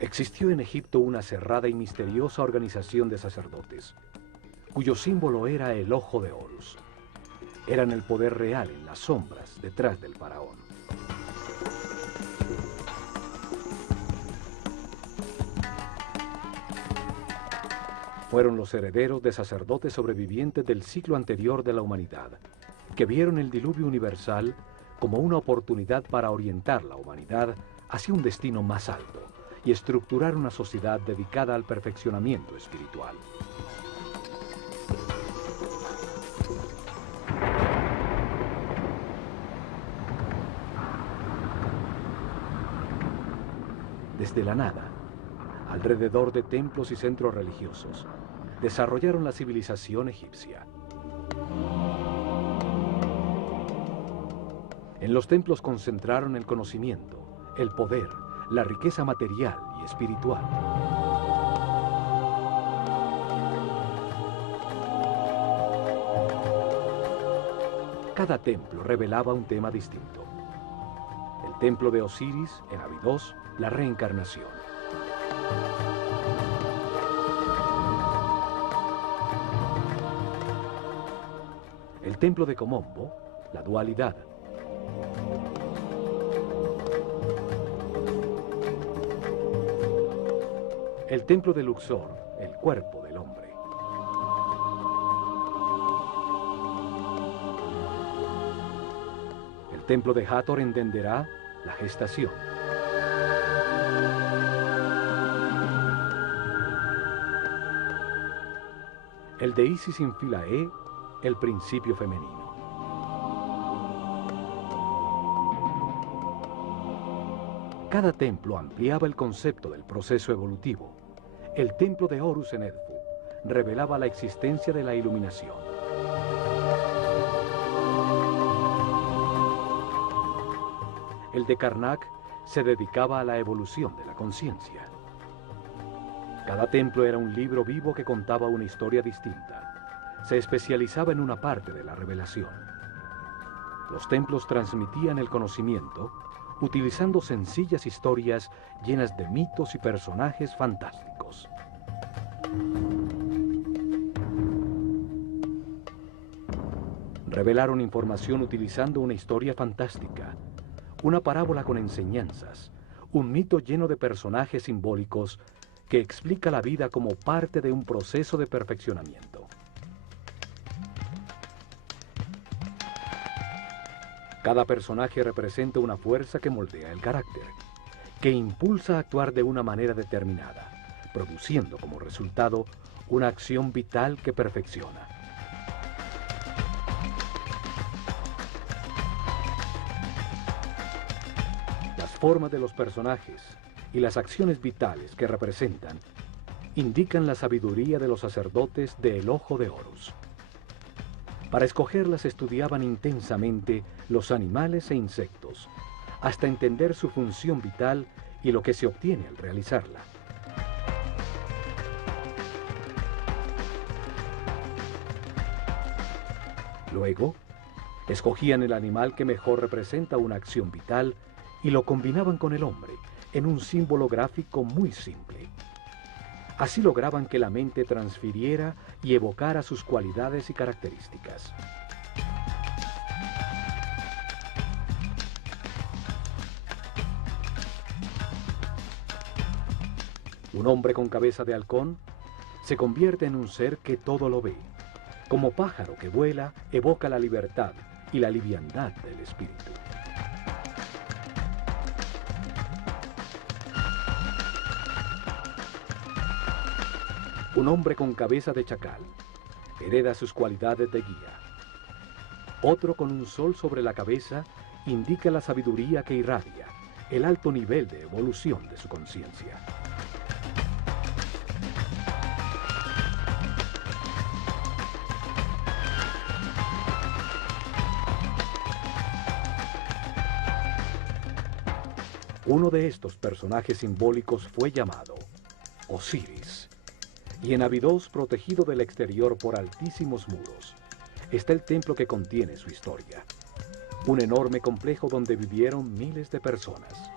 Existió en Egipto una cerrada y misteriosa organización de sacerdotes, cuyo símbolo era el ojo de Horus. Eran el poder real en las sombras detrás del faraón. Fueron los herederos de sacerdotes sobrevivientes del ciclo anterior de la humanidad, que vieron el diluvio universal como una oportunidad para orientar la humanidad hacia un destino más alto y estructurar una sociedad dedicada al perfeccionamiento espiritual. Desde la nada, alrededor de templos y centros religiosos, desarrollaron la civilización egipcia. En los templos concentraron el conocimiento, el poder, la riqueza material y espiritual. Cada templo revelaba un tema distinto. El templo de Osiris, en Abidos, la reencarnación. El templo de Komombo, la dualidad. El templo de Luxor, el cuerpo del hombre. El templo de Hathor en Denderah, la gestación. El de Isis en Philae, el principio femenino. Cada templo ampliaba el concepto del proceso evolutivo. El templo de Horus en Edfu revelaba la existencia de la iluminación. El de Karnak se dedicaba a la evolución de la conciencia. Cada templo era un libro vivo que contaba una historia distinta. Se especializaba en una parte de la revelación. Los templos transmitían el conocimiento utilizando sencillas historias llenas de mitos y personajes fantásticos. Revelaron información utilizando una historia fantástica, una parábola con enseñanzas, un mito lleno de personajes simbólicos que explica la vida como parte de un proceso de perfeccionamiento. Cada personaje representa una fuerza que moldea el carácter, que impulsa a actuar de una manera determinada, produciendo como resultado una acción vital que perfecciona. Las formas de los personajes y las acciones vitales que representan indican la sabiduría de los sacerdotes del Ojo de Horus. Para escogerlas estudiaban intensamente los animales e insectos, hasta entender su función vital y lo que se obtiene al realizarla. Luego, escogían el animal que mejor representa una acción vital y lo combinaban con el hombre en un símbolo gráfico muy simple. Así lograban que la mente transfiriera y evocara sus cualidades y características. Un hombre con cabeza de halcón se convierte en un ser que todo lo ve. Como pájaro que vuela, evoca la libertad y la liviandad del espíritu. Un hombre con cabeza de chacal hereda sus cualidades de guía. Otro con un sol sobre la cabeza indica la sabiduría que irradia, el alto nivel de evolución de su conciencia. Uno de estos personajes simbólicos fue llamado Osiris. Y en Abidos, protegido del exterior por altísimos muros, está el templo que contiene su historia. Un enorme complejo donde vivieron miles de personas.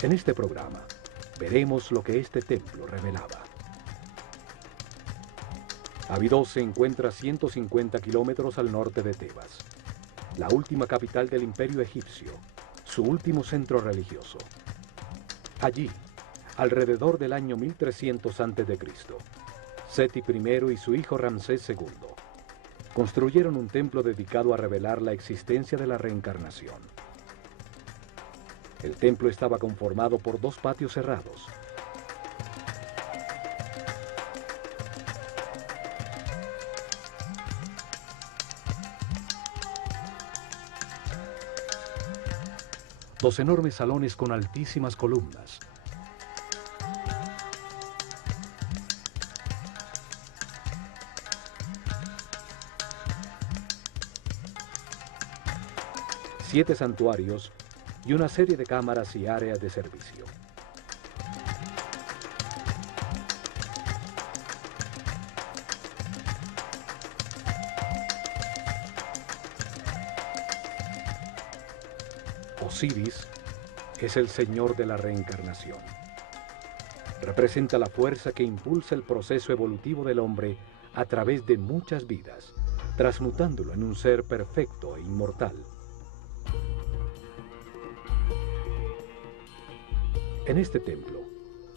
En este programa, veremos lo que este templo revelaba. Abidos se encuentra a 150 kilómetros al norte de Tebas, la última capital del Imperio egipcio, su último centro religioso. Allí, alrededor del año 1300 a.C., Seti I y su hijo Ramsés II construyeron un templo dedicado a revelar la existencia de la reencarnación. El templo estaba conformado por dos patios cerrados. Dos enormes salones con altísimas columnas. Siete santuarios y una serie de cámaras y áreas de servicio. Osiris es el señor de la reencarnación. Representa la fuerza que impulsa el proceso evolutivo del hombre a través de muchas vidas, transmutándolo en un ser perfecto e inmortal. En este templo,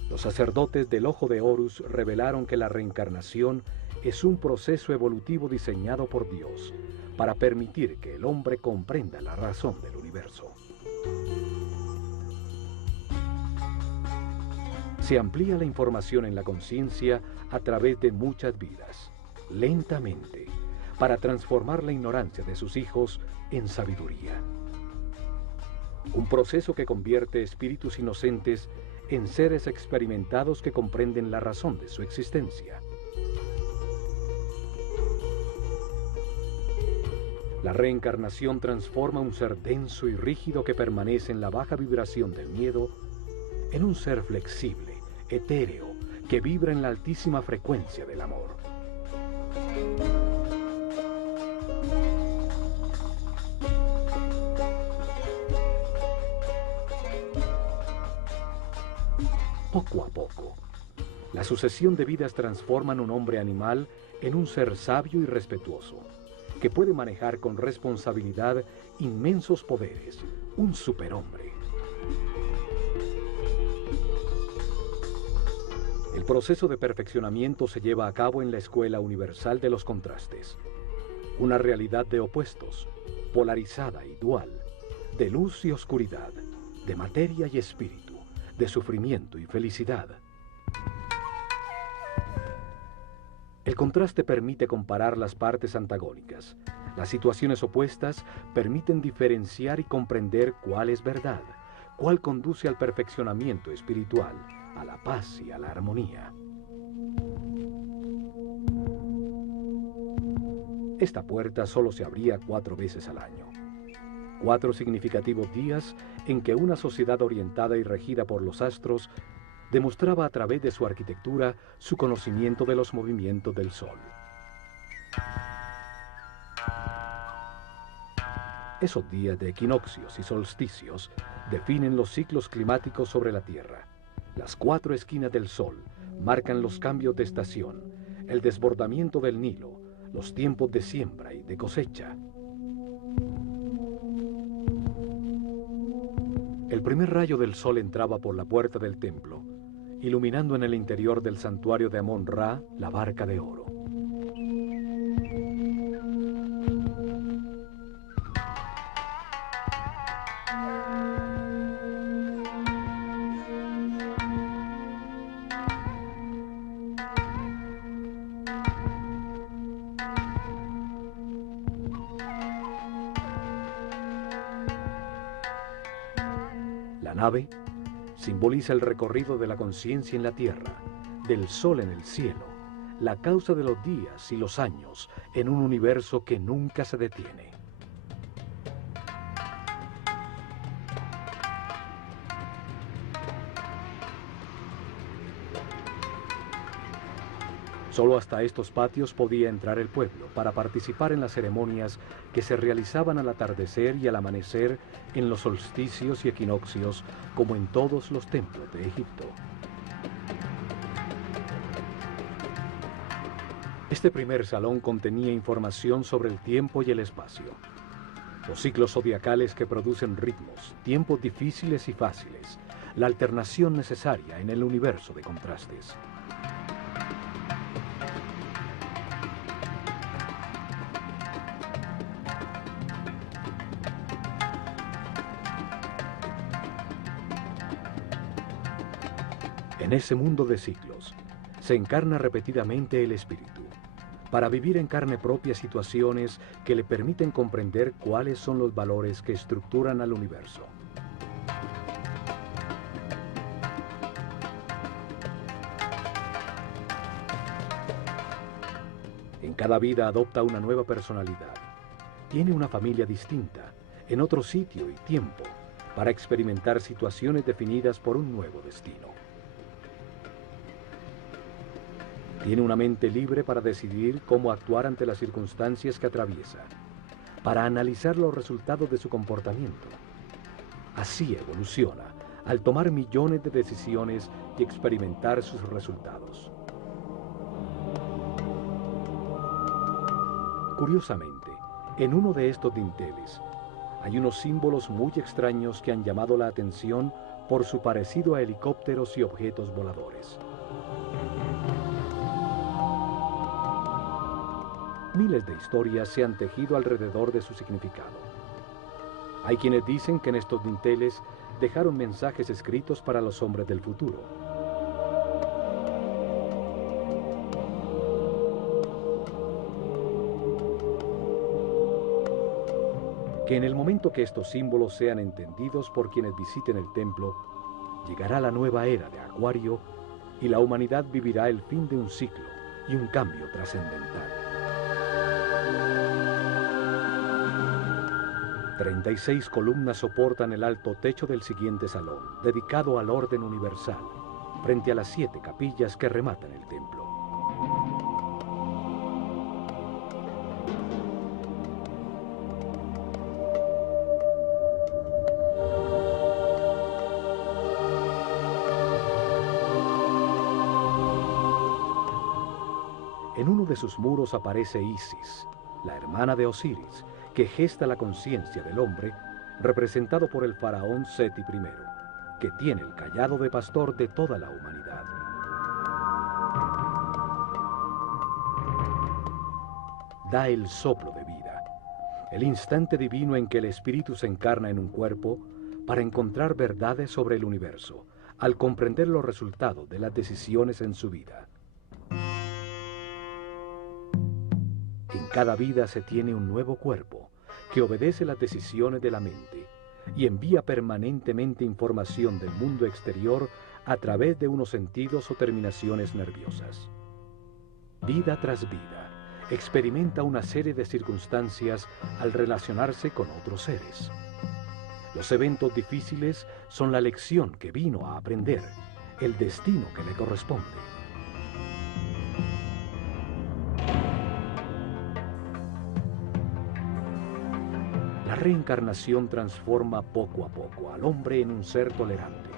los sacerdotes del Ojo de Horus revelaron que la reencarnación es un proceso evolutivo diseñado por Dios para permitir que el hombre comprenda la razón del universo. Se amplía la información en la conciencia a través de muchas vidas, lentamente, para transformar la ignorancia de sus hijos en sabiduría. Un proceso que convierte espíritus inocentes en seres experimentados que comprenden la razón de su existencia. La reencarnación transforma un ser denso y rígido que permanece en la baja vibración del miedo en un ser flexible, etéreo, que vibra en la altísima frecuencia del amor. Poco a poco, la sucesión de vidas transforman un hombre animal en un ser sabio y respetuoso, que puede manejar con responsabilidad inmensos poderes, un superhombre. El proceso de perfeccionamiento se lleva a cabo en la Escuela Universal de los Contrastes, una realidad de opuestos, polarizada y dual, de luz y oscuridad, de materia y espíritu, de sufrimiento y felicidad. El contraste permite comparar las partes antagónicas. Las situaciones opuestas permiten diferenciar y comprender cuál es verdad, cuál conduce al perfeccionamiento espiritual, a la paz y a la armonía. Esta puerta solo se abría 4 veces al año. 4 significativos días en que una sociedad orientada y regida por los astros demostraba a través de su arquitectura su conocimiento de los movimientos del Sol. Esos días de equinoccios y solsticios definen los ciclos climáticos sobre la Tierra. Las 4 esquinas del Sol marcan los cambios de estación, el desbordamiento del Nilo, los tiempos de siembra y de cosecha. El primer rayo del sol entraba por la puerta del templo, iluminando en el interior del santuario de Amón-Ra la barca de oro. La nave simboliza el recorrido de la conciencia en la tierra, del sol en el cielo, la causa de los días y los años en un universo que nunca se detiene. Solo hasta estos patios podía entrar el pueblo para participar en las ceremonias que se realizaban al atardecer y al amanecer en los solsticios y equinoccios, como en todos los templos de Egipto. Este primer salón contenía información sobre el tiempo y el espacio, los ciclos zodiacales que producen ritmos, tiempos difíciles y fáciles, la alternación necesaria en el universo de contrastes. En ese mundo de ciclos, se encarna repetidamente el espíritu, para vivir en carne propia situaciones que le permiten comprender cuáles son los valores que estructuran al universo. En cada vida adopta una nueva personalidad. Tiene una familia distinta, en otro sitio y tiempo, para experimentar situaciones definidas por un nuevo destino. Tiene una mente libre para decidir cómo actuar ante las circunstancias que atraviesa, para analizar los resultados de su comportamiento. Así evoluciona, al tomar millones de decisiones y experimentar sus resultados. Curiosamente, en uno de estos dinteles, hay unos símbolos muy extraños que han llamado la atención por su parecido a helicópteros y objetos voladores. Miles de historias se han tejido alrededor de su significado. Hay quienes dicen que en estos dinteles dejaron mensajes escritos para los hombres del futuro. Que en el momento que estos símbolos sean entendidos por quienes visiten el templo, llegará la nueva era de Acuario y la humanidad vivirá el fin de un ciclo y un cambio trascendental. 36 columnas soportan el alto techo del siguiente salón, dedicado al orden universal, frente a las 7 capillas que rematan el templo. En uno de sus muros aparece Isis, la hermana de Osiris, que gesta la conciencia del hombre, representado por el faraón Seti I, que tiene el cayado de pastor de toda la humanidad. Da el soplo de vida, el instante divino en que el espíritu se encarna en un cuerpo para encontrar verdades sobre el universo, al comprender los resultados de las decisiones en su vida. En cada vida se tiene un nuevo cuerpo que obedece las decisiones de la mente y envía permanentemente información del mundo exterior a través de unos sentidos o terminaciones nerviosas. Vida tras vida, experimenta una serie de circunstancias al relacionarse con otros seres. Los eventos difíciles son la lección que vino a aprender, el destino que le corresponde. La reencarnación transforma poco a poco al hombre en un ser tolerante.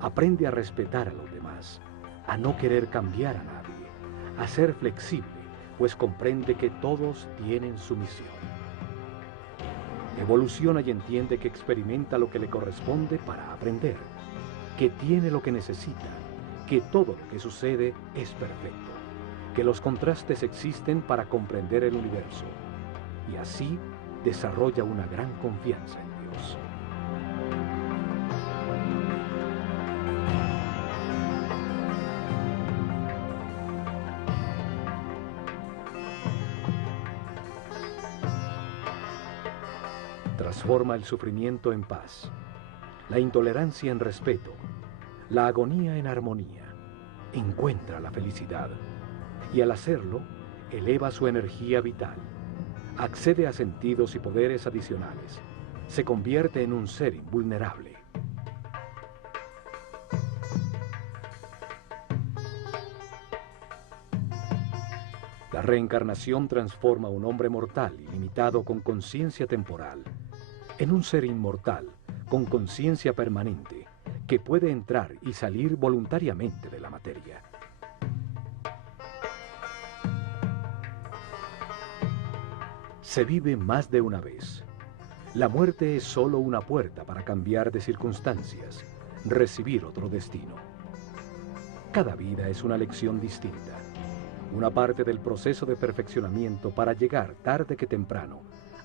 Aprende a respetar a los demás, a no querer cambiar a nadie, a ser flexible, pues comprende que todos tienen su misión. Evoluciona y entiende que experimenta lo que le corresponde para aprender, que tiene lo que necesita, que todo lo que sucede es perfecto, que los contrastes existen para comprender el universo, y así desarrolla una gran confianza en Dios. Transforma el sufrimiento en paz, la intolerancia en respeto, la agonía en armonía. Encuentra la felicidad y al hacerlo, eleva su energía vital. Accede a sentidos y poderes adicionales. Se convierte en un ser invulnerable. La reencarnación transforma a un hombre mortal y limitado con conciencia temporal en un ser inmortal con conciencia permanente que puede entrar y salir voluntariamente de la materia. Se vive más de una vez. La muerte es solo una puerta para cambiar de circunstancias, recibir otro destino. Cada vida es una lección distinta, una parte del proceso de perfeccionamiento para llegar tarde que temprano,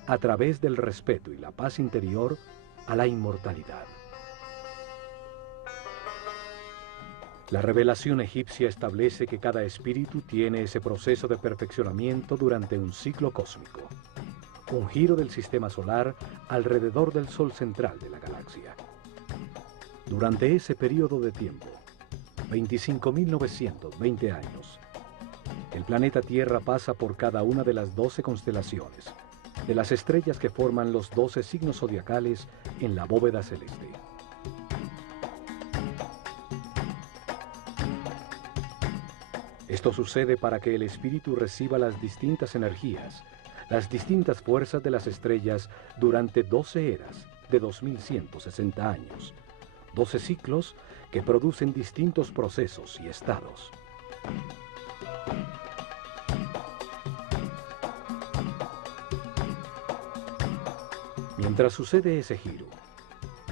a través del respeto y la paz interior, a la inmortalidad. La revelación egipcia establece que cada espíritu tiene ese proceso de perfeccionamiento durante un ciclo cósmico, un giro del sistema solar alrededor del Sol central de la galaxia. Durante ese periodo de tiempo, 25.920 años, el planeta Tierra pasa por cada una de las 12 constelaciones, de las estrellas que forman los 12 signos zodiacales en la bóveda celeste. Esto sucede para que el espíritu reciba las distintas energías, las distintas fuerzas de las estrellas durante 12 eras de 2160 años, 12 ciclos que producen distintos procesos y estados. Mientras sucede ese giro,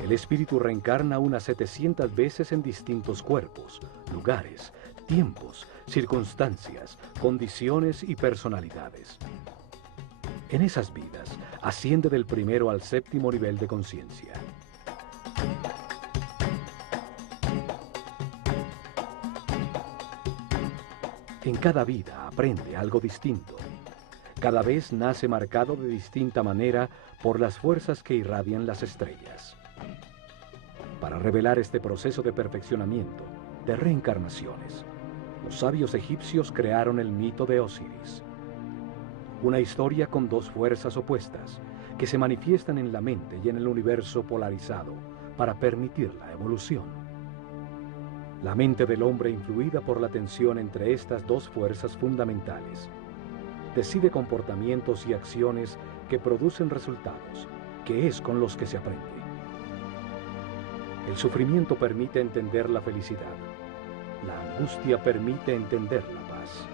el espíritu reencarna unas 700 veces en distintos cuerpos, lugares, tiempos, circunstancias, condiciones y personalidades. En esas vidas, asciende del primero al séptimo nivel de conciencia. En cada vida aprende algo distinto. Cada vez nace marcado de distinta manera por las fuerzas que irradian las estrellas. Para revelar este proceso de perfeccionamiento, de reencarnaciones, los sabios egipcios crearon el mito de Osiris. Una historia con dos fuerzas opuestas que se manifiestan en la mente y en el universo polarizado para permitir la evolución. La mente del hombre, influida por la tensión entre estas dos fuerzas fundamentales, decide comportamientos y acciones que producen resultados, que es con los que se aprende. El sufrimiento permite entender la felicidad. La angustia permite entender la paz.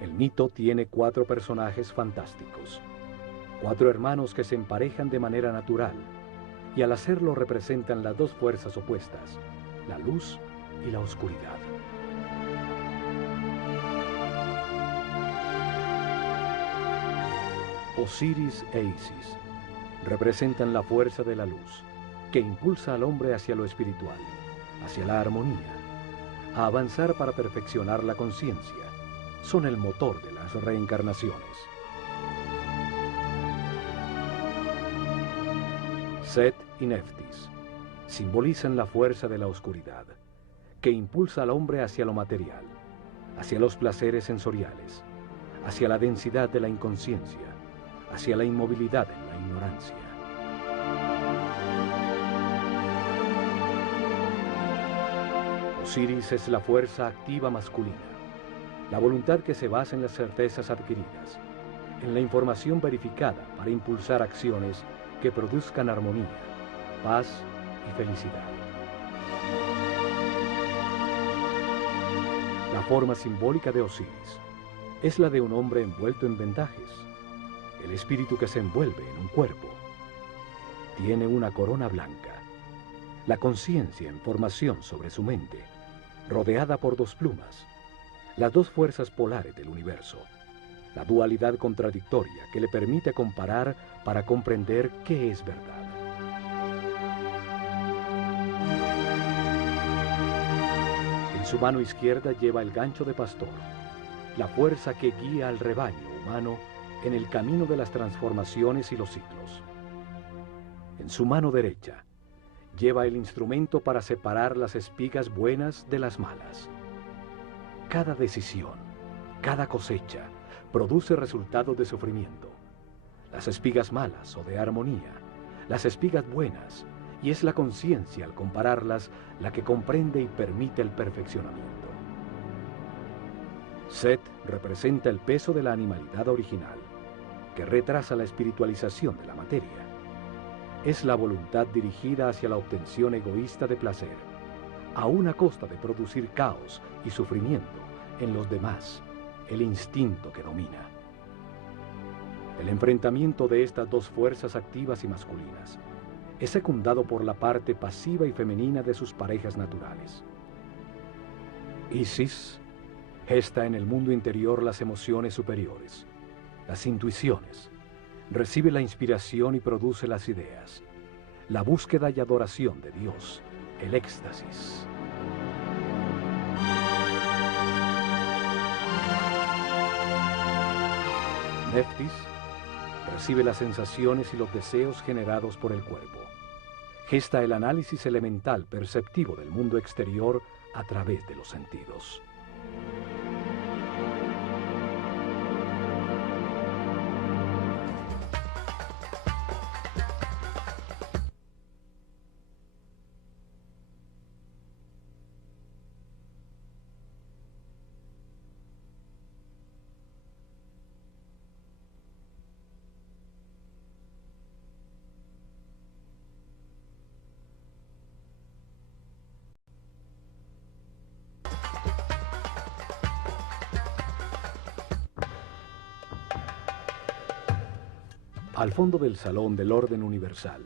El mito tiene 4 personajes fantásticos, 4 hermanos que se emparejan de manera natural, y al hacerlo representan las dos fuerzas opuestas, la luz y la oscuridad. Osiris e Isis representan la fuerza de la luz, que impulsa al hombre hacia lo espiritual, hacia la armonía, a avanzar para perfeccionar la conciencia. Son el motor de las reencarnaciones. Set y Neftis simbolizan la fuerza de la oscuridad, que impulsa al hombre hacia lo material, hacia los placeres sensoriales, hacia la densidad de la inconsciencia, hacia la inmovilidad en la ignorancia. Osiris es la fuerza activa masculina, la voluntad que se basa en las certezas adquiridas, en la información verificada para impulsar acciones que produzcan armonía, paz y felicidad. La forma simbólica de Osiris es la de un hombre envuelto en vendajes, el espíritu que se envuelve en un cuerpo. Tiene una corona blanca, la conciencia en formación sobre su mente, rodeada por 2 plumas, las 2 fuerzas polares del universo, la dualidad contradictoria que le permite comparar para comprender qué es verdad. En su mano izquierda lleva el gancho de pastor, la fuerza que guía al rebaño humano en el camino de las transformaciones y los ciclos. En su mano derecha lleva el instrumento para separar las espigas buenas de las malas. Cada decisión, cada cosecha, produce resultados de sufrimiento. Las espigas malas o de armonía, las espigas buenas y es la conciencia, al compararlas, la que comprende y permite el perfeccionamiento. Set representa el peso de la animalidad original, que retrasa la espiritualización de la materia. Es la voluntad dirigida hacia la obtención egoísta de placer, a una costa de producir caos y sufrimiento en los demás, el instinto que domina. El enfrentamiento de estas dos fuerzas activas y masculinas es secundado por la parte pasiva y femenina de sus parejas naturales. Isis gesta en el mundo interior las emociones superiores, las intuiciones, recibe la inspiración y produce las ideas, la búsqueda y adoración de Dios, el éxtasis. Neftis recibe las sensaciones y los deseos generados por el cuerpo. Gesta el análisis elemental perceptivo del mundo exterior a través de los sentidos. Al fondo del salón del orden universal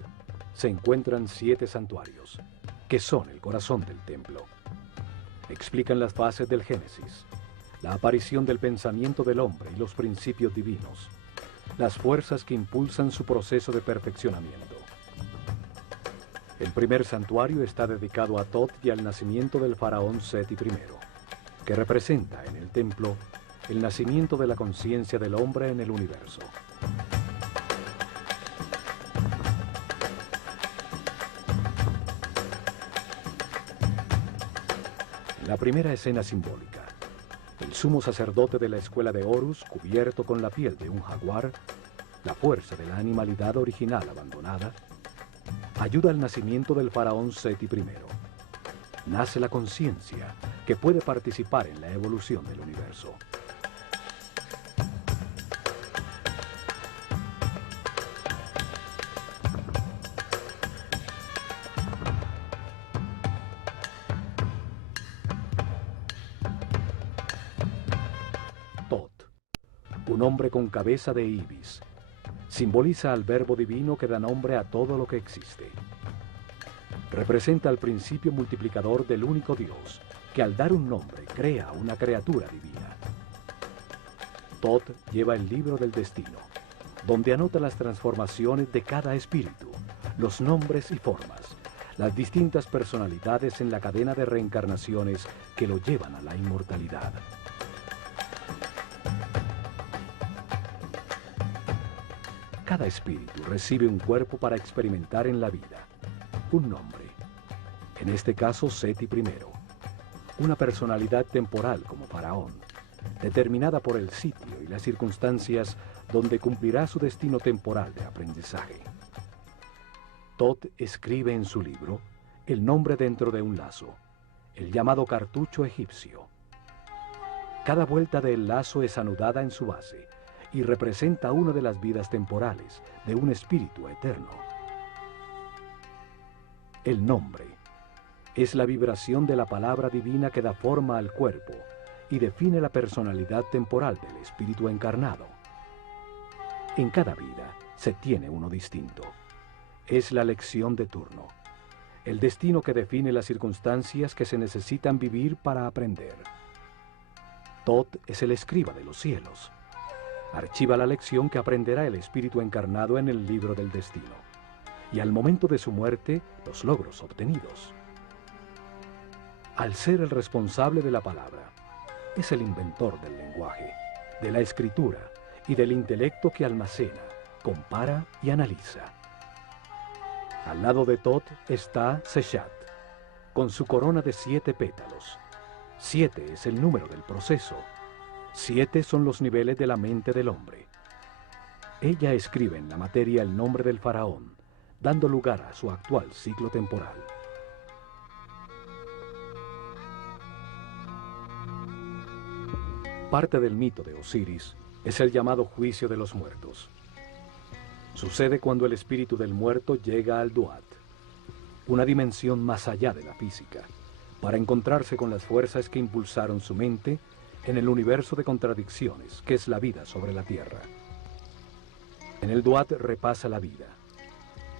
se encuentran 7 santuarios, que son el corazón del templo. Explican las fases del Génesis, la aparición del pensamiento del hombre y los principios divinos, las fuerzas que impulsan su proceso de perfeccionamiento. El primer santuario está dedicado a Thoth y al nacimiento del faraón Seti I, que representa en el templo el nacimiento de la conciencia del hombre en el universo. La primera escena simbólica, el sumo sacerdote de la escuela de Horus, cubierto con la piel de un jaguar, la fuerza de la animalidad original abandonada, ayuda al nacimiento del faraón Seti I. Nace la conciencia que puede participar en la evolución del universo. Un hombre con cabeza de ibis, simboliza al verbo divino que da nombre a todo lo que existe. Representa el principio multiplicador del único Dios, que al dar un nombre crea una criatura divina. Thoth lleva el libro del destino, donde anota las transformaciones de cada espíritu, los nombres y formas, las distintas personalidades en la cadena de reencarnaciones que lo llevan a la inmortalidad. Cada espíritu recibe un cuerpo para experimentar en la vida, un nombre, en este caso Seti I, una personalidad temporal como faraón, determinada por el sitio y las circunstancias donde cumplirá su destino temporal de aprendizaje. Thoth escribe en su libro el nombre dentro de un lazo, el llamado cartucho egipcio. Cada vuelta del lazo es anudada en su base, y representa una de las vidas temporales de un espíritu eterno. El nombre es la vibración de la palabra divina que da forma al cuerpo y define la personalidad temporal del espíritu encarnado. En cada vida se tiene uno distinto. Es la lección de turno, el destino que define las circunstancias que se necesitan vivir para aprender. Thoth es el escriba de los cielos. Archiva la lección que aprenderá el espíritu encarnado en el libro del destino, y al momento de su muerte, los logros obtenidos. Al ser el responsable de la palabra, es el inventor del lenguaje, de la escritura y del intelecto que almacena, compara y analiza. Al lado de Thoth está Seshat, con su corona de 7 pétalos. 7 es el número del proceso. 7 son los niveles de la mente del hombre. Ella escribe en la materia el nombre del faraón, dando lugar a su actual ciclo temporal. Parte del mito de Osiris es el llamado juicio de los muertos. Sucede cuando el espíritu del muerto llega al Duat, una dimensión más allá de la física, para encontrarse con las fuerzas que impulsaron su mente en el universo de contradicciones que es la vida sobre la Tierra. En el Duat repasa la vida,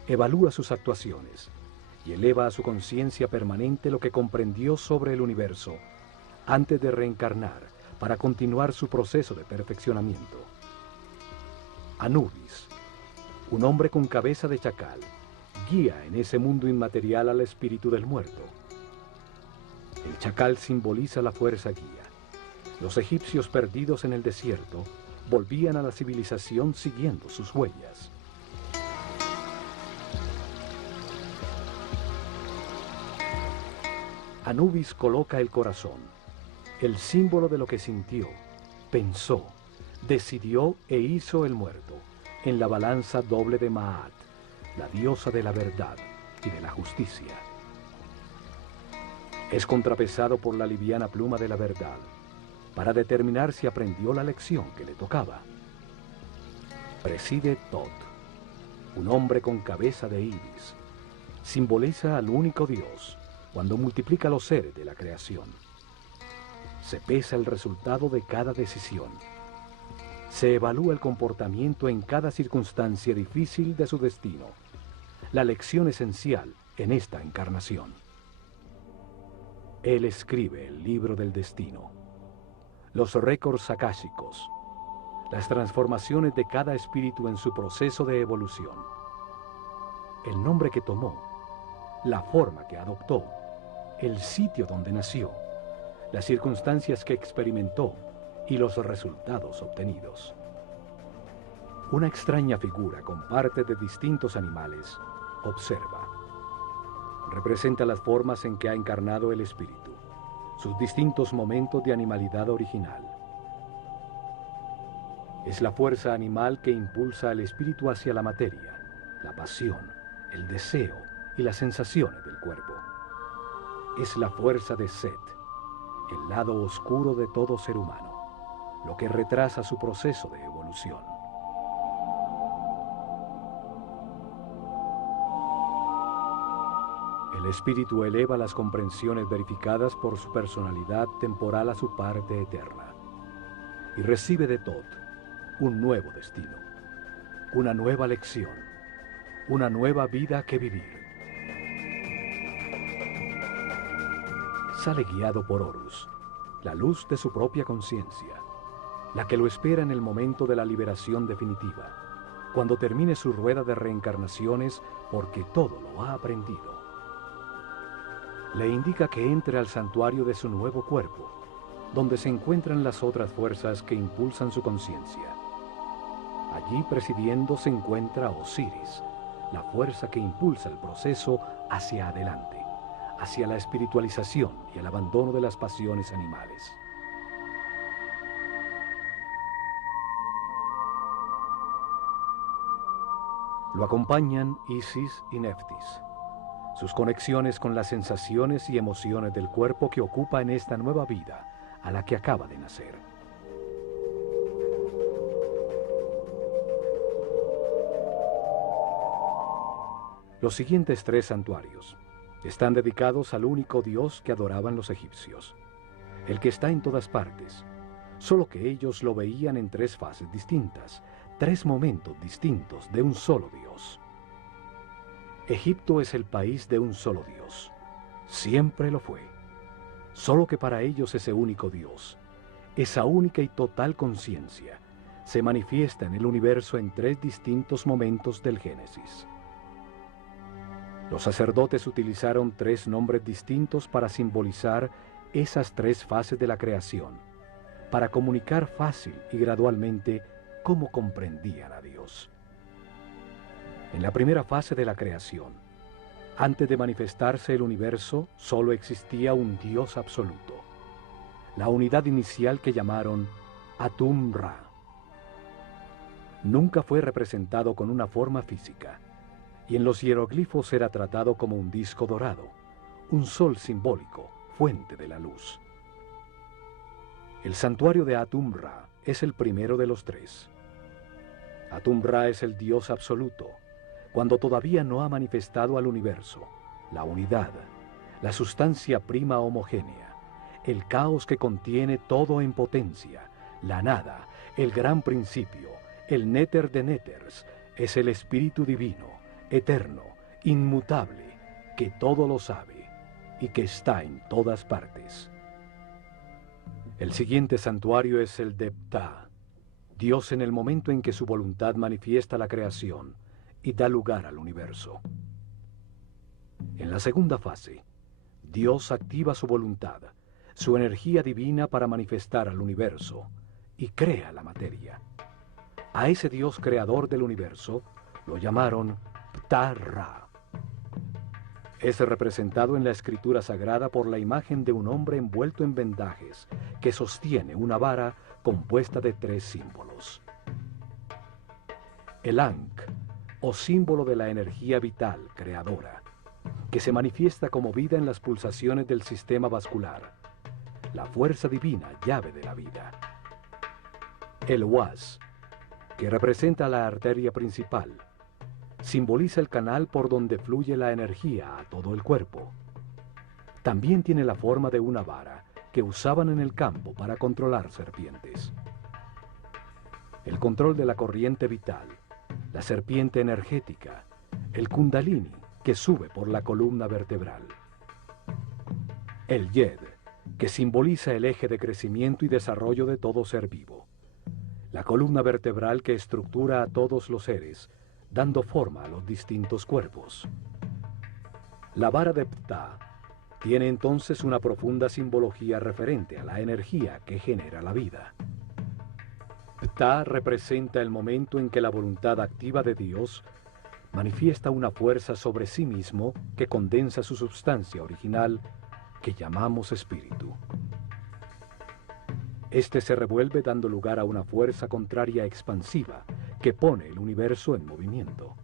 evalúa sus actuaciones y eleva a su conciencia permanente lo que comprendió sobre el universo antes de reencarnar para continuar su proceso de perfeccionamiento. Anubis, un hombre con cabeza de chacal, guía en ese mundo inmaterial al espíritu del muerto. El chacal simboliza la fuerza guía. Los egipcios perdidos en el desierto volvían a la civilización siguiendo sus huellas. Anubis coloca el corazón, el símbolo de lo que sintió, pensó, decidió e hizo el muerto, en la balanza doble de Maat, la diosa de la verdad y de la justicia. Es contrapesado por la liviana pluma de la verdad, para determinar si aprendió la lección que le tocaba. Preside Tot, un hombre con cabeza de ibis. Simboliza al único Dios cuando multiplica los seres de la creación. Se pesa el resultado de cada decisión. Se evalúa el comportamiento en cada circunstancia difícil de su destino, la lección esencial en esta encarnación. Él escribe el libro del destino, los récords akáshicos, las transformaciones de cada espíritu en su proceso de evolución, el nombre que tomó, la forma que adoptó, el sitio donde nació, las circunstancias que experimentó y los resultados obtenidos. Una extraña figura con partes de distintos animales observa. Representa las formas en que ha encarnado el espíritu, sus distintos momentos de animalidad original. Es la fuerza animal que impulsa al espíritu hacia la materia, la pasión, el deseo y las sensaciones del cuerpo. Es la fuerza de Set, el lado oscuro de todo ser humano, lo que retrasa su proceso de evolución. El espíritu eleva las comprensiones verificadas por su personalidad temporal a su parte eterna y recibe de Tot un nuevo destino, una nueva lección, una nueva vida que vivir. Sale guiado por Horus, la luz de su propia conciencia, la que lo espera en el momento de la liberación definitiva, cuando termine su rueda de reencarnaciones porque todo lo ha aprendido. Le indica que entre al santuario de su nuevo cuerpo, donde se encuentran las otras fuerzas que impulsan su conciencia. Allí presidiendo se encuentra Osiris, la fuerza que impulsa el proceso hacia adelante, hacia la espiritualización y el abandono de las pasiones animales. Lo acompañan Isis y Neftis, sus conexiones con las sensaciones y emociones del cuerpo que ocupa en esta nueva vida a la que acaba de nacer. Los siguientes 3 santuarios están dedicados al único Dios que adoraban los egipcios, el que está en todas partes, solo que ellos lo veían en 3 fases distintas, 3 momentos distintos de un solo Dios. Egipto es el país de un solo Dios, siempre lo fue, solo que para ellos ese único Dios, esa única y total conciencia, se manifiesta en el universo en 3 distintos momentos del Génesis. Los sacerdotes utilizaron 3 nombres distintos para simbolizar esas 3 fases de la creación, para comunicar fácil y gradualmente cómo comprendían a Dios. En la primera fase de la creación, antes de manifestarse el universo, solo existía un Dios absoluto, la unidad inicial que llamaron Atum-Ra. Nunca fue representado con una forma física, y en los hieroglifos era tratado como un disco dorado, un sol simbólico, fuente de la luz. El santuario de Atum-Ra es el primero de los tres. Atum-Ra es el Dios absoluto, cuando todavía no ha manifestado al universo, la unidad, la sustancia prima homogénea, el caos que contiene todo en potencia, la nada, el gran principio, el néter de néters, es el Espíritu Divino, eterno, inmutable, que todo lo sabe y que está en todas partes. El siguiente santuario es el de Ptah, Dios en el momento en que su voluntad manifiesta la creación y da lugar al universo. En la segunda fase, Dios activa su voluntad, su energía divina para manifestar al universo y crea la materia. A ese Dios creador del universo lo llamaron Ptah-Ra. Es representado en la escritura sagrada por la imagen de un hombre envuelto en vendajes que sostiene una vara compuesta de 3 símbolos. El Ankh, o símbolo de la energía vital creadora, que se manifiesta como vida en las pulsaciones del sistema vascular, la fuerza divina, llave de la vida. El Was, que representa la arteria principal, simboliza el canal por donde fluye la energía a todo el cuerpo. También tiene la forma de una vara que usaban en el campo para controlar serpientes. El control de la corriente vital, la serpiente energética, el kundalini que sube por la columna vertebral. El Yed, que simboliza el eje de crecimiento y desarrollo de todo ser vivo. La columna vertebral que estructura a todos los seres, dando forma a los distintos cuerpos. La vara de Ptah tiene entonces una profunda simbología referente a la energía que genera la vida. Ptah representa el momento en que la voluntad activa de Dios manifiesta una fuerza sobre sí mismo que condensa su sustancia original, que llamamos espíritu. Este se revuelve dando lugar a una fuerza contraria expansiva que pone el universo en movimiento.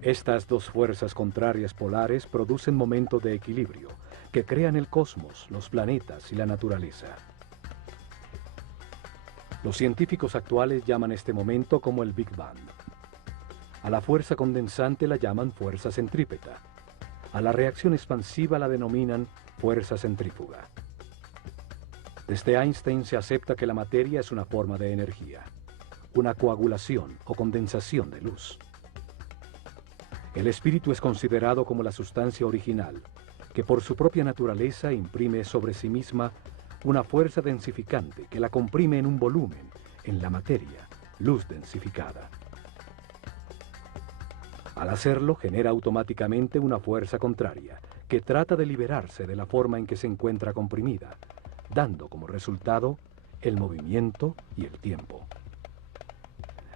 Estas dos fuerzas contrarias polares producen momentos de equilibrio que crean el cosmos, los planetas y la naturaleza. Los científicos actuales llaman este momento como el Big Bang. A la fuerza condensante la llaman fuerza centrípeta. A la reacción expansiva la denominan fuerza centrífuga. Desde Einstein se acepta que la materia es una forma de energía, una coagulación o condensación de luz. El espíritu es considerado como la sustancia original, que por su propia naturaleza imprime sobre sí misma una fuerza densificante que la comprime en un volumen, en la materia, luz densificada. Al hacerlo, genera automáticamente una fuerza contraria, que trata de liberarse de la forma en que se encuentra comprimida, dando como resultado el movimiento y el tiempo.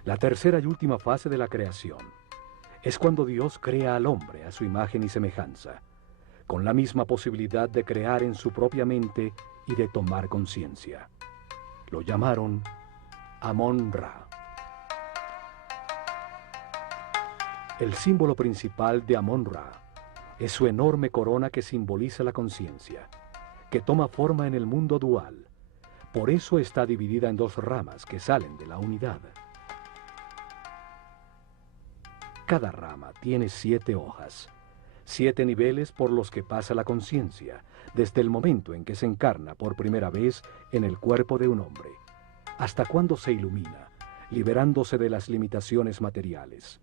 La tercera y última fase de la creación es cuando Dios crea al hombre a su imagen y semejanza, con la misma posibilidad de crear en su propia mente y de tomar conciencia. Lo llamaron Amon-Ra. El símbolo principal de Amon-Ra es su enorme corona que simboliza la conciencia, que toma forma en el mundo dual. Por eso está dividida en 2 ramas que salen de la unidad. Cada rama tiene 7 hojas, 7 niveles por los que pasa la conciencia, desde el momento en que se encarna por primera vez en el cuerpo de un hombre, hasta cuando se ilumina, liberándose de las limitaciones materiales.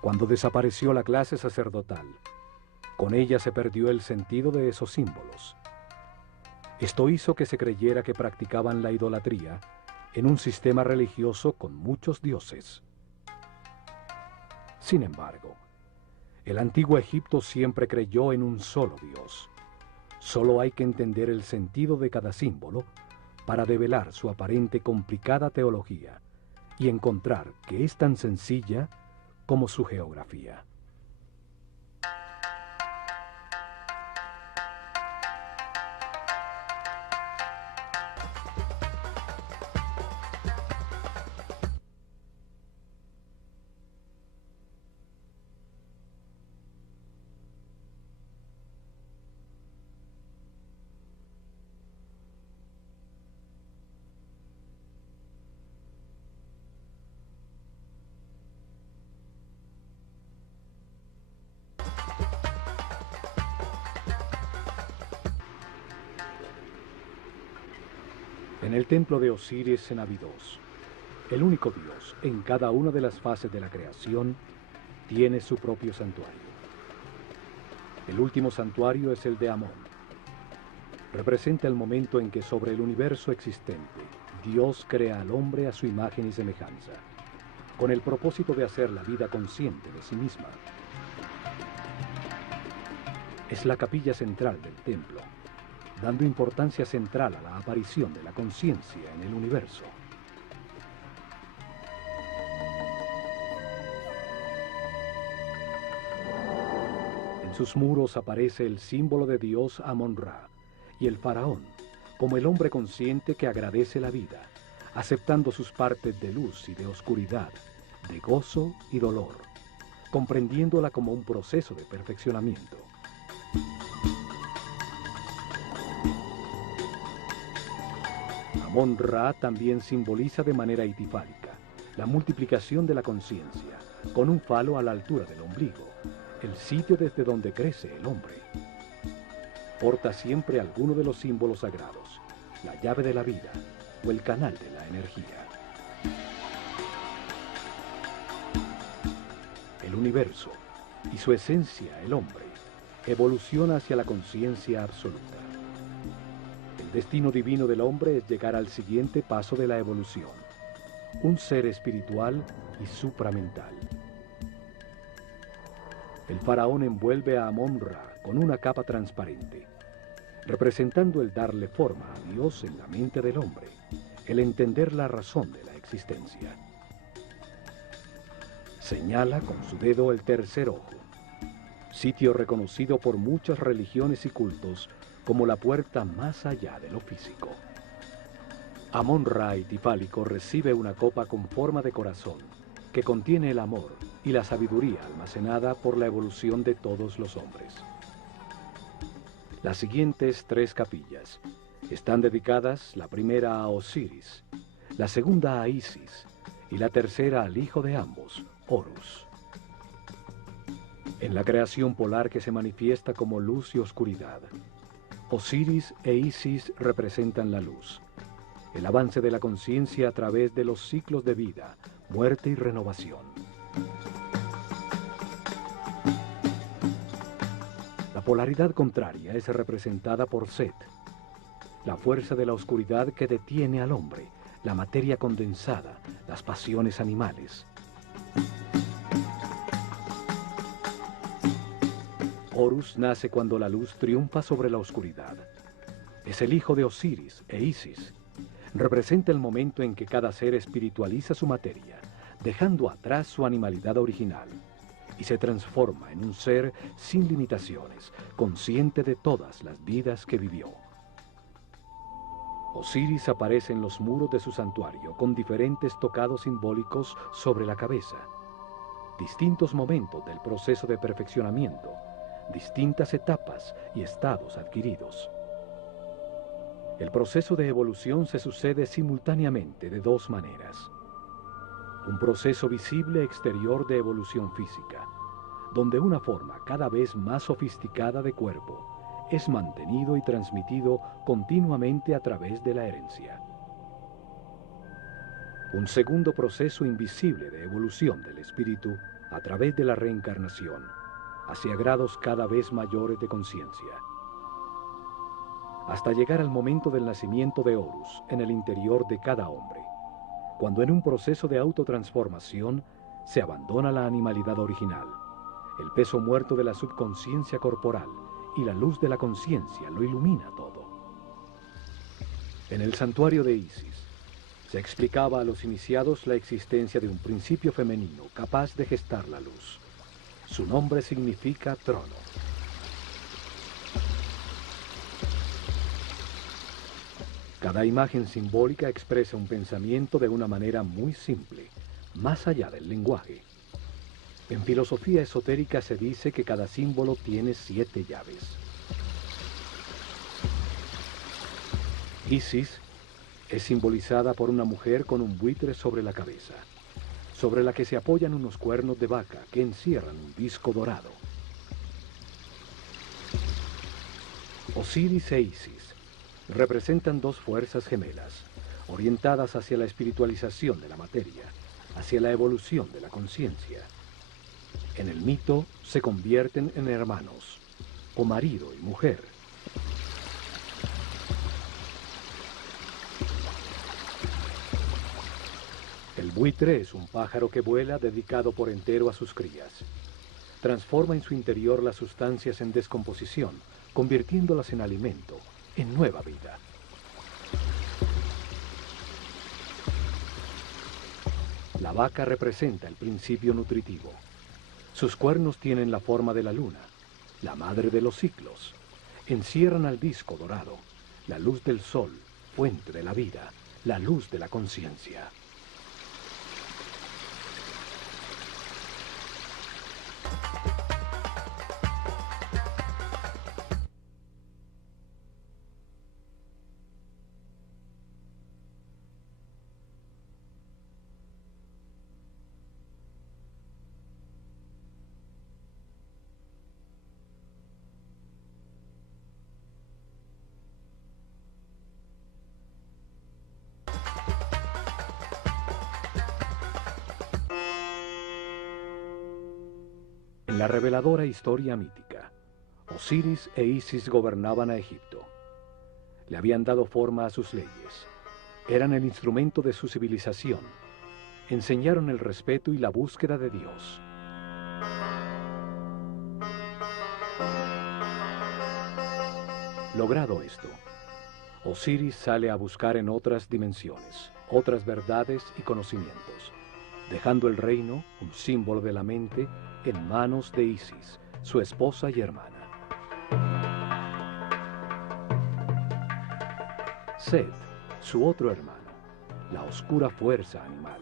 Cuando desapareció la clase sacerdotal, con ella se perdió el sentido de esos símbolos. Esto hizo que se creyera que practicaban la idolatría en un sistema religioso con muchos dioses. Sin embargo, el antiguo Egipto siempre creyó en un solo Dios. Solo hay que entender el sentido de cada símbolo para develar su aparente complicada teología y encontrar que es tan sencilla como su geografía. En el templo de Osiris en Abidos, el único dios en cada una de las fases de la creación tiene su propio santuario. El último santuario es el de Amón. Representa el momento en que sobre el universo existente, Dios crea al hombre a su imagen y semejanza, con el propósito de hacer la vida consciente de sí misma. Es la capilla central del templo, dando importancia central a la aparición de la conciencia en el universo. En sus muros aparece el símbolo de Dios Amón-Ra y el faraón, como el hombre consciente que agradece la vida, aceptando sus partes de luz y de oscuridad, de gozo y dolor, comprendiéndola como un proceso de perfeccionamiento. Amón-Ra también simboliza de manera itifálica la multiplicación de la conciencia, con un falo a la altura del ombligo, el sitio desde donde crece el hombre. Porta siempre alguno de los símbolos sagrados, la llave de la vida o el canal de la energía. El universo y su esencia, el hombre, evoluciona hacia la conciencia absoluta. El destino divino del hombre es llegar al siguiente paso de la evolución, un ser espiritual y supramental. El faraón envuelve a Amón-Ra con una capa transparente, representando el darle forma a Dios en la mente del hombre, el entender la razón de la existencia. Señala con su dedo el tercer ojo, sitio reconocido por muchas religiones y cultos como la puerta más allá de lo físico. Amón-Ra itifálico recibe una copa con forma de corazón que contiene el amor y la sabiduría almacenada por la evolución de todos los hombres. Las siguientes 3 capillas están dedicadas, la primera a Osiris, la segunda a Isis y la tercera al hijo de ambos, Horus. En la creación polar que se manifiesta como luz y oscuridad, Osiris e Isis representan la luz, el avance de la conciencia a través de los ciclos de vida, muerte y renovación. La polaridad contraria es representada por Set, la fuerza de la oscuridad que detiene al hombre, la materia condensada, las pasiones animales. Horus nace cuando la luz triunfa sobre la oscuridad. Es el hijo de Osiris e Isis. Representa el momento en que cada ser espiritualiza su materia, dejando atrás su animalidad original, y se transforma en un ser sin limitaciones, consciente de todas las vidas que vivió. Osiris aparece en los muros de su santuario con diferentes tocados simbólicos sobre la cabeza, distintos momentos del proceso de perfeccionamiento, distintas etapas y estados adquiridos. El proceso de evolución se sucede simultáneamente de 2 maneras. Un proceso visible exterior de evolución física, donde una forma cada vez más sofisticada de cuerpo es mantenido y transmitido continuamente a través de la herencia. Un segundo proceso invisible de evolución del espíritu a través de la reencarnación, hacia grados cada vez mayores de conciencia, hasta llegar al momento del nacimiento de Horus en el interior de cada hombre, cuando en un proceso de autotransformación se abandona la animalidad original, el peso muerto de la subconsciencia corporal y la luz de la conciencia lo ilumina todo. En el santuario de Isis se explicaba a los iniciados la existencia de un principio femenino capaz de gestar la luz. Su nombre significa trono. Cada imagen simbólica expresa un pensamiento de una manera muy simple, más allá del lenguaje. En filosofía esotérica se dice que cada símbolo tiene 7 llaves. Isis es simbolizada por una mujer con un buitre sobre la cabeza, sobre la que se apoyan unos cuernos de vaca que encierran un disco dorado. Osiris e Isis Representan dos fuerzas gemelas, orientadas hacia la espiritualización de la materia, hacia la evolución de la conciencia. En el mito se convierten en hermanos, o marido y mujer. El buitre es un pájaro que vuela dedicado por entero a sus crías. Transforma en su interior las sustancias en descomposición, convirtiéndolas en alimento, en nueva vida. La vaca representa el principio nutritivo. Sus cuernos tienen la forma de la luna, la madre de los ciclos. Encierran al disco dorado, la luz del sol, fuente de la vida, la luz de la conciencia. En la reveladora historia mítica, Osiris e Isis gobernaban a Egipto. Le habían dado forma a sus leyes. Eran el instrumento de su civilización. Enseñaron el respeto y la búsqueda de Dios. Logrado esto, Osiris sale a buscar en otras dimensiones, otras verdades y conocimientos, dejando el reino, un símbolo de la mente, en manos de Isis, su esposa y hermana. Set, su otro hermano, la oscura fuerza animal,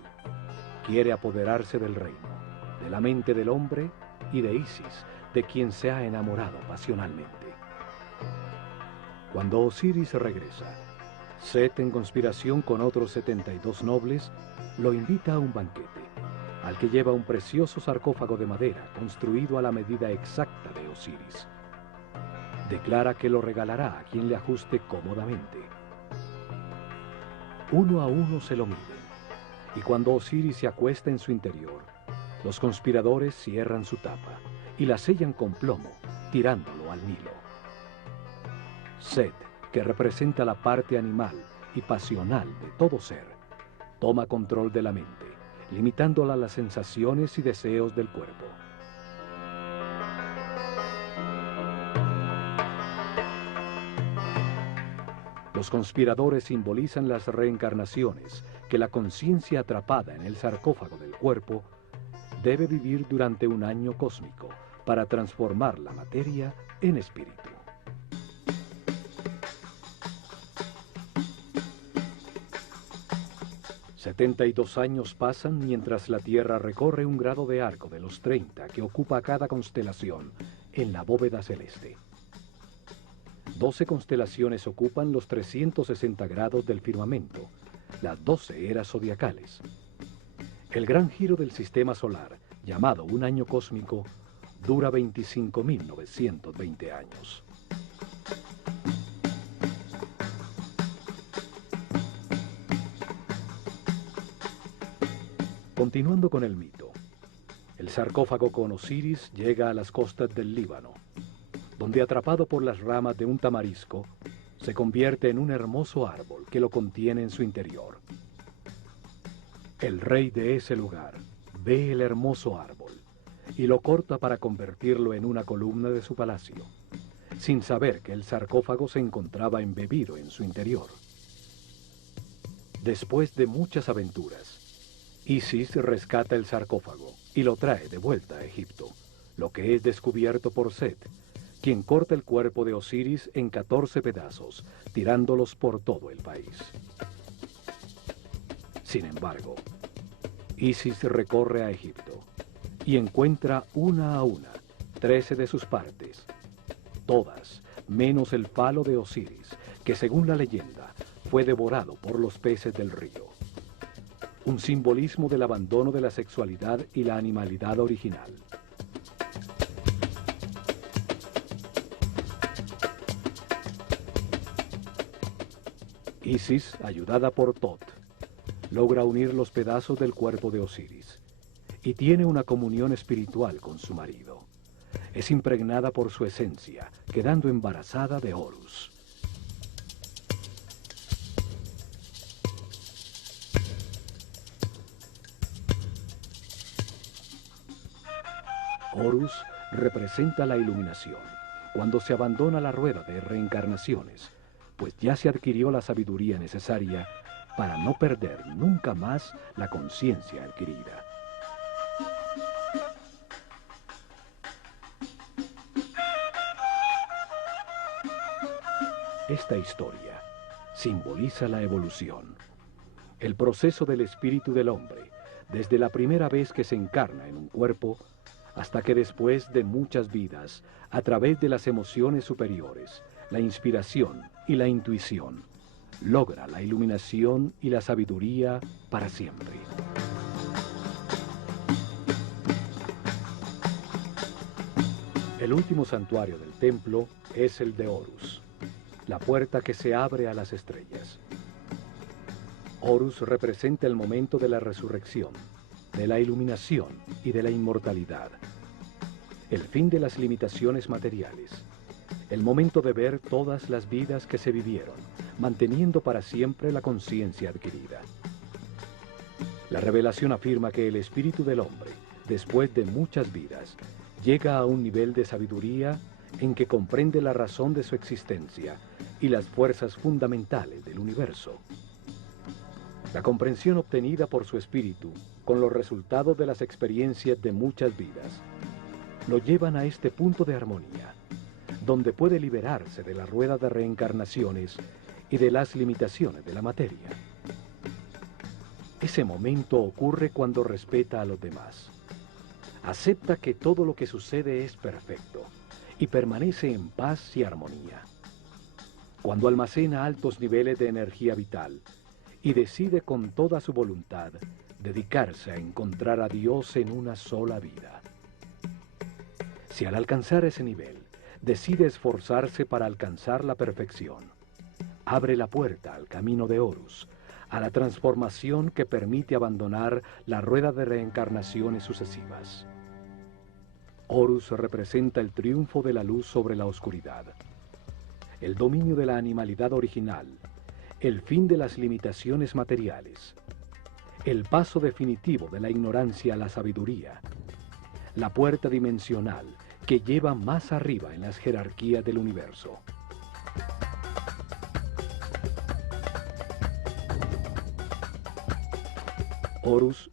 quiere apoderarse del reino, de la mente del hombre y de Isis, de quien se ha enamorado pasionalmente. Cuando Osiris regresa, Set, en conspiración con otros 72 nobles, lo invita a un banquete, al que lleva un precioso sarcófago de madera construido a la medida exacta de Osiris. Declara que lo regalará a quien le ajuste cómodamente. Uno a uno se lo miden, y cuando Osiris se acuesta en su interior, los conspiradores cierran su tapa y la sellan con plomo, tirándolo al Nilo. Set, que representa la parte animal y pasional de todo ser, toma control de la mente, limitándola a las sensaciones y deseos del cuerpo. Los conspiradores simbolizan las reencarnaciones que la conciencia atrapada en el sarcófago del cuerpo debe vivir durante un año cósmico para transformar la materia en espíritu. $72 años pasan mientras la Tierra recorre un grado de arco de los 30 que ocupa cada constelación en la bóveda celeste. 12 constelaciones ocupan los 360 grados del firmamento, las 12 eras zodiacales. El gran giro del sistema solar, llamado un año cósmico, dura 25.920 años. Continuando con el mito, el sarcófago con Osiris llega a las costas del Líbano, donde, atrapado por las ramas de un tamarisco, se convierte en un hermoso árbol que lo contiene en su interior. El rey de ese lugar ve el hermoso árbol y lo corta para convertirlo en una columna de su palacio, sin saber que el sarcófago se encontraba embebido en su interior. Después de muchas aventuras, Isis rescata el sarcófago y lo trae de vuelta a Egipto, lo que es descubierto por Set, quien corta el cuerpo de Osiris en 14 pedazos, tirándolos por todo el país. Sin embargo, Isis recorre a Egipto y encuentra una a una 13 de sus partes, todas menos el palo de Osiris, que según la leyenda fue devorado por los peces del río. Un simbolismo del abandono de la sexualidad y la animalidad original. Isis, ayudada por Tot, logra unir los pedazos del cuerpo de Osiris y tiene una comunión espiritual con su marido. Es impregnada por su esencia, quedando embarazada de Horus. Horus representa la iluminación, cuando se abandona la rueda de reencarnaciones, pues ya se adquirió la sabiduría necesaria para no perder nunca más la conciencia adquirida. Esta historia simboliza la evolución, el proceso del espíritu del hombre, desde la primera vez que se encarna en un cuerpo, hasta que después de muchas vidas, a través de las emociones superiores, la inspiración y la intuición, logra la iluminación y la sabiduría para siempre. El último santuario del templo es el de Horus, la puerta que se abre a las estrellas. Horus representa el momento de la resurrección, de la iluminación y de la inmortalidad. El fin de las limitaciones materiales. El momento de ver todas las vidas que se vivieron, manteniendo para siempre la conciencia adquirida. La revelación afirma que el espíritu del hombre, después de muchas vidas, llega a un nivel de sabiduría en que comprende la razón de su existencia y las fuerzas fundamentales del universo. La comprensión obtenida por su espíritu, con los resultados de las experiencias de muchas vidas, lo llevan a este punto de armonía, donde puede liberarse de la rueda de reencarnaciones y de las limitaciones de la materia. Ese momento ocurre cuando respeta a los demás. Acepta que todo lo que sucede es perfecto y permanece en paz y armonía. Cuando almacena altos niveles de energía vital y decide con toda su voluntad dedicarse a encontrar a Dios en una sola vida. Si al alcanzar ese nivel decide esforzarse para alcanzar la perfección, abre la puerta al camino de Horus, a la transformación que permite abandonar la rueda de reencarnaciones sucesivas. Horus representa el triunfo de la luz sobre la oscuridad, el dominio de la animalidad original, el fin de las limitaciones materiales, el paso definitivo de la ignorancia a la sabiduría, la puerta dimensional que lleva más arriba en las jerarquías del universo. Horus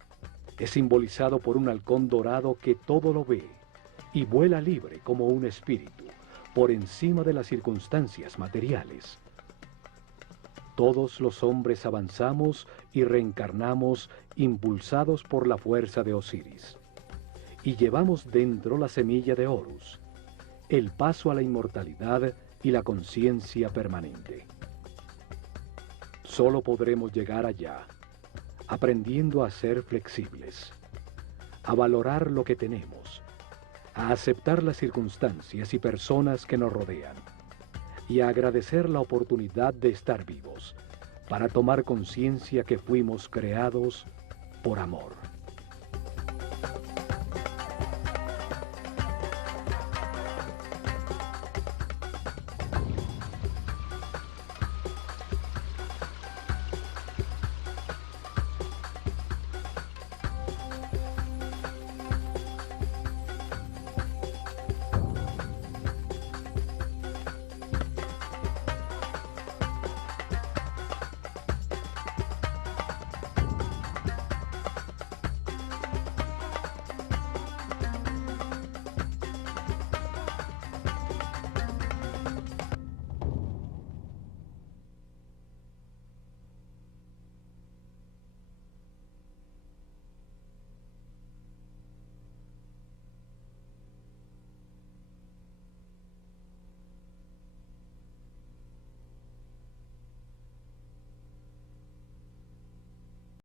es simbolizado por un halcón dorado que todo lo ve y vuela libre como un espíritu, por encima de las circunstancias materiales. Todos los hombres avanzamos y reencarnamos impulsados por la fuerza de Osiris, y llevamos dentro la semilla de Horus, el paso a la inmortalidad y la conciencia permanente. Solo podremos llegar allá, aprendiendo a ser flexibles, a valorar lo que tenemos, a aceptar las circunstancias y personas que nos rodean, y a agradecer la oportunidad de estar vivos, para tomar conciencia que fuimos creados por amor.